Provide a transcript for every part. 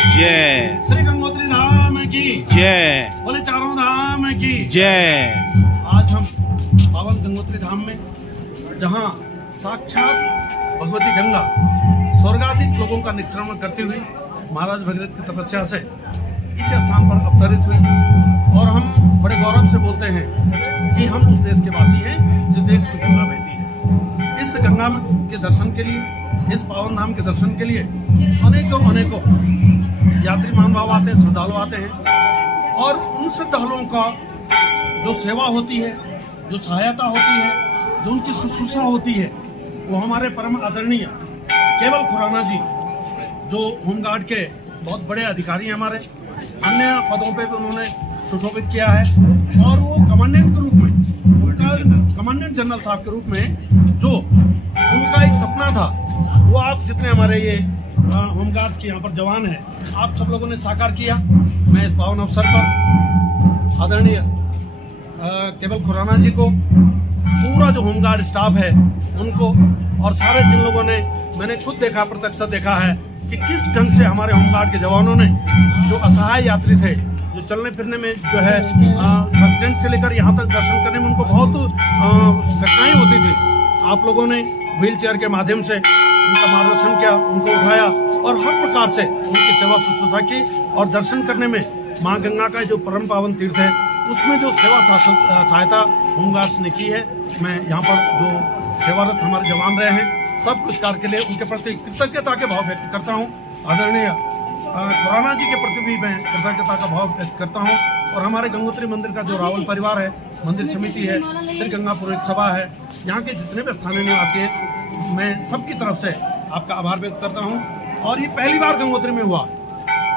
जय। श्री गंगोत्री धाम की जय। बोले चारों धाम की जय। आज हम पावन गंगोत्री धाम में, जहां साक्षात भगवती गंगा स्वर्गाधिक लोगों का निक्षरण करती हुई महाराज भगीरथ की तपस्या से इस स्थान पर अवतरित हुई। और हम बड़े गौरव से बोलते हैं कि हम उस देश के वासी हैं जिस देश में गंगा बहती है। इस गंगा के दर्शन के लिए, इस पावन धाम के दर्शन के लिए अनेकों यात्री महानुभाव आते हैं, श्रद्धालु आते हैं। और उन श्रद्धालुओं का जो सेवा होती है, जो सहायता होती है, जो उनकी शुश्रूषा होती है, वो हमारे परम आदरणीय केवल खुराना जी, जो होमगार्ड के बहुत बड़े अधिकारी हैं, हमारे अन्य पदों पे भी उन्होंने सुशोभित किया है। और वो कमांडेंट के रूप में, उनका कमांडेंट जनरल साहब के रूप में जो उनका एक सपना था, वो आप जितने हमारे ये होमगार्ड के यहाँ पर जवान हैं, आप सब लोगों ने साकार किया। मैं इस पावन अवसर पर आदरणीय केवल खुराना जी को, पूरा जो होमगार्ड स्टाफ है उनको, और सारे जिन लोगों ने, मैंने खुद देखा, प्रत्यक्ष देखा है कि किस ढंग से हमारे होमगार्ड के जवानों ने, जो असहाय यात्री थे, जो चलने फिरने में जो है बस स्टैंड से लेकर यहाँ तक दर्शन करने में उनको बहुत कठिनाई होती थी, आप लोगों ने व्हील चेयर के माध्यम से उनका मार्गदर्शन किया, उनको उठाया और हर प्रकार से उनकी सेवा शुश्रूषा की। और दर्शन करने में माँ गंगा का जो परम पावन तीर्थ है, उसमें जो सेवा सहायता होमगार्ड्स ने की है, मैं यहाँ पर जो सेवारत हमारे जवान रहे हैं, सब कुछ कार्य के लिए उनके प्रति कृतज्ञता के भाव व्यक्त करता हूँ। आदरणीय खुराना जी के प्रति भी मैं कृतज्ञता का भाव व्यक्त करता हूँ। और हमारे गंगोत्री मंदिर का जो रावल परिवार है, मंदिर समिति है, श्री गंगा पुरोहित सभा है, यहाँ के जितने भी स्थानीय निवासी हैं, मैं सबकी तरफ से आपका आभार व्यक्त करता हूँ। और ये पहली बार गंगोत्री में हुआ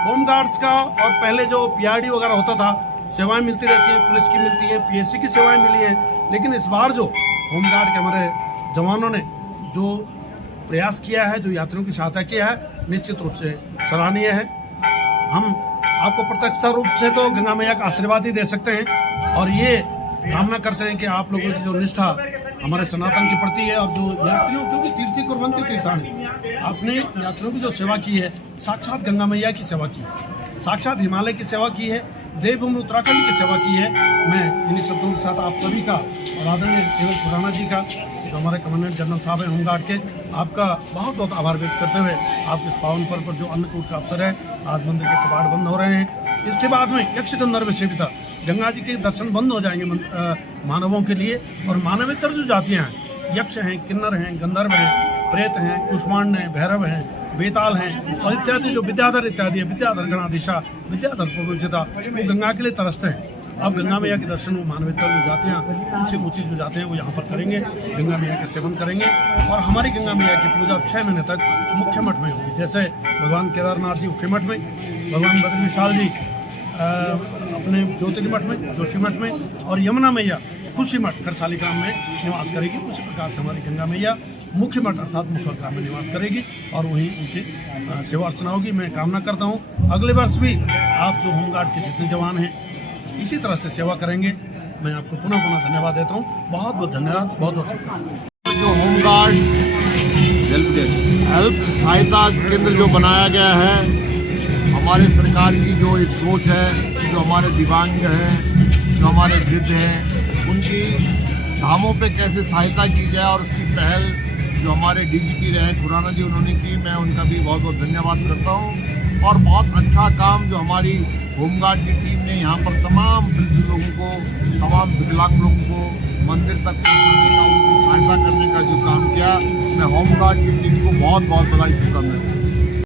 होमगार्ड्स का, और पहले जो पीआरडी वगैरह होता था, सेवाएं मिलती रहती है, पुलिस की मिलती है, पीएससी की सेवाएं मिली हैं, लेकिन इस बार जो होमगार्ड के हमारे जवानों ने जो प्रयास किया है, जो यात्रियों की सहायता किया है, निश्चित रूप से सराहनीय है। हम आपको प्रत्यक्ष रूप से तो गंगा मैया का आशीर्वाद ही दे सकते हैं, और ये कामना करते हैं कि आप लोगों की जो निष्ठा हमारे सनातन के प्रति है, और जो यात्रियों, क्योंकि तीर्थी कुर्वन्ति तीर्थानि, आपने यात्रियों की जो सेवा की है, साक्षात गंगा मैया की सेवा की है, साक्षात हिमालय की सेवा की है, देवभूमि उत्तराखंड की सेवा की है। मैं इन्हीं शब्दों के साथ आप सभी का और आदरणीय केवल खुराना जी का, जो हमारे कमांडेंट जनरल साहब हैं होमगार्ड के, आपका बहुत बहुत आभार व्यक्त करते हुए, आपके इस पावन पर्व पर जो अन्नकूट का अवसर है, आज मंदिर के कपाट बंद हो रहे हैं। इसके बाद में यक्ष गंधर्व सेविता गंगा जी के दर्शन बंद हो जाएंगे मानवों के लिए। और मानवेतर जो जातियाँ हैं, यक्ष हैं, किन्नर हैं, गंधर्व हैं, प्रेत हैं, कुष्मांड हैं, भैरव हैं, बेताल हैं, और इत्यादि जो विद्याधर इत्यादि है, विद्याधर गणाधीशा, विद्याधर पूर्वजिता, वो गंगा के लिए तरसते हैं। अब गंगा मैया के दर्शन वो मानवेतर जो जातियाँ, ऊँची ऊँची जो जाते हैं, वो यहाँ पर करेंगे, गंगा मैया का सेवन करेंगे। और हमारी गंगा मैया की पूजा 6 महीने तक मुख्य मठ में होगी। जैसे भगवान केदारनाथ जी मुख्य मठ में, भगवान बद्री विशाल जी अपने ज्योतिर्मठ में, जोशी मठ में, और यमुना मैया खुशी मठ खरसाली ग्राम में निवास करेगी। उसी प्रकार से हमारी गंगा मैया मुख्य मठ अर्थात मुसहर ग्राम में निवास करेगी, और वहीं उनकी सेवा अर्चना होगी। मैं कामना करता हूँ अगले वर्ष भी आप जो होमगार्ड के जितने जवान हैं इसी तरह से सेवा करेंगे। मैं आपको पुनः धन्यवाद देता हूँ। बहुत बहुत धन्यवाद, बहुत बहुत शुक्रिया। जो होमगार्ड हेल्प सहायता केंद्र जो बनाया गया है, हमारे सरकार की जो एक सोच है, जो हमारे दिव्यांग हैं, जो हमारे वृद्ध हैं, उनकी धामों पे कैसे सहायता की जाए, और उसकी पहल जो हमारे डीजीपी रहे खुराना जी उन्होंने की, मैं उनका भी बहुत बहुत धन्यवाद करता हूँ। और बहुत अच्छा काम जो हमारी होमगार्ड की टीम ने यहाँ पर तमाम वृद्ध लोगों को, तमाम विकलांग लोगों को मंदिर तक पहुँचाने का, उनकी सहायता करने का जो काम किया, मैं होमगार्ड की टीम को बहुत बहुत बधाई शुभकामनाएं।